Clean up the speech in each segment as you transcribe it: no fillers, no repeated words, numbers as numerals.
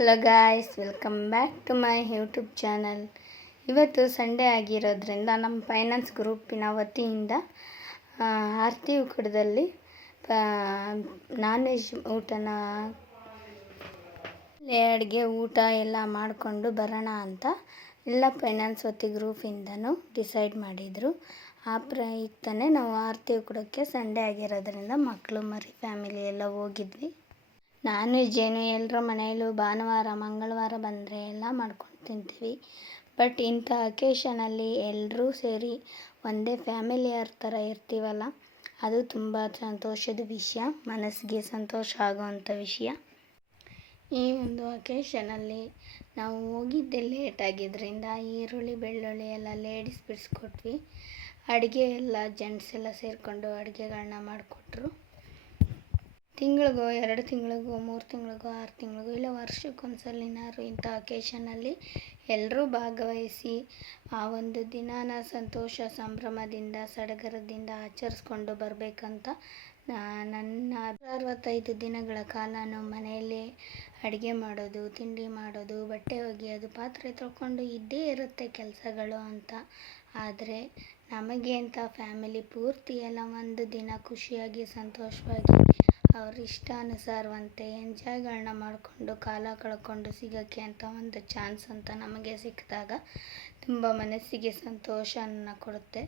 Hello guys, welcome back to my YouTube channel. ಇವತ್ತು Sunday ಆಗಿರೋದ್ರಿಂದ ನಮ್ಮ ಫೈನಾನ್ಸ್ ಗ್ರೂಪಿನ ವತಿಯಿಂದ ಆರತಿ ಉಕ್ಕಡದಲ್ಲಿ ನಾನ್ ವೆಜ್ ಊಟನ ಅಡುಗೆ ಊಟ ಎಲ್ಲ ಮಾಡಿಕೊಂಡು ಬರೋಣ ಅಂತ ಎಲ್ಲ ಫೈನಾನ್ಸ್ ವತಿ ಗ್ರೂಪಿಂದನೂ ಡಿಸೈಡ್ ಮಾಡಿದರು. ಆ ಪ್ರಯುಕ್ತನೇ ನಾವು ಆರತಿ ಉಕ್ಕಡೋಕ್ಕೆ ಸಂಡೇ ಆಗಿರೋದ್ರಿಂದ ಮಕ್ಕಳು ಮರಿ ಫ್ಯಾಮಿಲಿ ಎಲ್ಲ ಹೋಗಿದ್ವಿ. ನಾನ್ ವೆಜ್ ಏನು ಎಲ್ಲರ ಮನೆಯಲ್ಲೂ ಭಾನುವಾರ ಮಂಗಳವಾರ ಬಂದರೆ ಎಲ್ಲ ಮಾಡ್ಕೊಂಡು ತಿಂತೀವಿ. ಬಟ್ ಇಂಥ ಅಕೇಶನಲ್ಲಿ ಎಲ್ಲರೂ ಸೇರಿ ಒಂದೇ ಫ್ಯಾಮಿಲಿಯವ್ರ ಥರ ಇರ್ತೀವಲ್ಲ, ಅದು ತುಂಬ ಸಂತೋಷದ ವಿಷಯ, ಮನಸ್ಸಿಗೆ ಸಂತೋಷ ಆಗುವಂಥ ವಿಷಯ. ಈ ಒಂದು ಅಕೇಶನಲ್ಲಿ ನಾವು ಹೋಗಿದ್ದೆ ಲೇಟ್ ಆಗಿದ್ದರಿಂದ ಈರುಳ್ಳಿ ಬೆಳ್ಳುಳ್ಳಿ ಎಲ್ಲ ಲೇಡೀಸ್ ಬಿಡಿಸ್ಕೊಟ್ವಿ. ಅಡುಗೆ ಎಲ್ಲ ಜೆಂಟ್ಸ್ ಎಲ್ಲ ಸೇರಿಕೊಂಡು ಅಡುಗೆಗಳನ್ನ ಮಾಡಿಕೊಟ್ರು. ತಿಂಗಳಿಗೋ 2 ತಿಂಗಳಿಗೋ 3 ತಿಂಗಳಿಗೋ 6 ತಿಂಗಳಿಗೋ ಇಲ್ಲ ವರ್ಷಕ್ಕೊಂದ್ಸಲಿನಾದ್ರು ಇಂಥ ಅಕೇಶನಲ್ಲಿ ಎಲ್ಲರೂ ಭಾಗವಹಿಸಿ ಆ ಒಂದು ದಿನಾನ ಸಂತೋಷ ಸಂಭ್ರಮದಿಂದ ಸಡಗರದಿಂದ ಆಚರಿಸ್ಕೊಂಡು ಬರಬೇಕಂತ ನನ್ನ 65 ದಿನಗಳ ಕಾಲನೂ ಮನೆಯಲ್ಲೇ ಅಡುಗೆ ಮಾಡೋದು, ತಿಂಡಿ ಮಾಡೋದು, ಬಟ್ಟೆ ಒಗೆಯೋದು, ಪಾತ್ರೆ ತೊಳ್ಕೊಂಡು ಇದ್ದೇ ಇರುತ್ತೆ ಕೆಲಸಗಳು ಅಂತ. ಆದರೆ ನಮಗೆ ಅಂತ ಫ್ಯಾಮಿಲಿ ಪೂರ್ತಿ ಎಲ್ಲ ಒಂದು ದಿನ ಖುಷಿಯಾಗಿ ಸಂತೋಷವಾಗಿ ಅವ್ರ ಇಷ್ಟಾನುಸಾರವಂತೆ ಎಂಜಾಯ್ಗಳನ್ನ ಮಾಡಿಕೊಂಡು ಕಾಲ ಕಳ್ಕೊಂಡು ಸಿಗೋಕ್ಕೆ ಅಂತ ಒಂದು ಚಾನ್ಸ್ ಅಂತ ನಮಗೆ ಸಿಕ್ಕಿದಾಗ ತುಂಬ ಮನಸ್ಸಿಗೆ ಸಂತೋಷನ ಕೊಡುತ್ತೆ.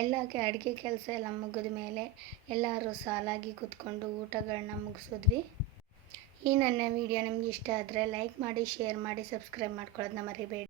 ಎಲ್ಲಕ್ಕೆ ಅಡುಗೆ ಕೆಲಸ ಎಲ್ಲ ಮುಗಿದ ಮೇಲೆ ಎಲ್ಲರೂ ಸಾಲಾಗಿ ಕೂತ್ಕೊಂಡು ಊಟಗಳನ್ನ ಮುಗಿಸಿದ್ವಿ. ಈ ನನ್ನ ವಿಡಿಯೋ ನಿಮ್ಗೆ ಇಷ್ಟ ಆದರೆ ಲೈಕ್ ಮಾಡಿ, ಶೇರ್ ಮಾಡಿ, ಸಬ್ಸ್ಕ್ರೈಬ್ ಮಾಡ್ಕೊಳ್ಳೋದನ್ನ ಮರಿಬೇಡಿ.